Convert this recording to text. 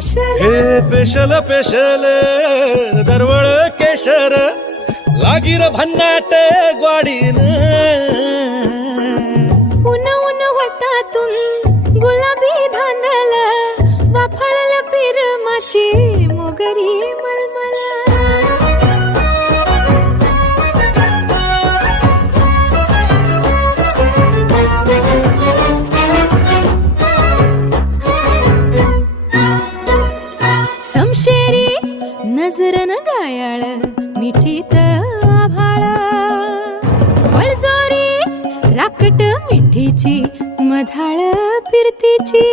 हे special special दरवळ केशर लागीर भन्नाट ग्वाडीन उन उन वटातून गुलाबी धांदल वाफाळल पिरमाची मोगरी मलमल समशेरी नजरन गायाळ मिठीत आभाळ वळजोरी राकट मिठीची मधाळ फिरतीची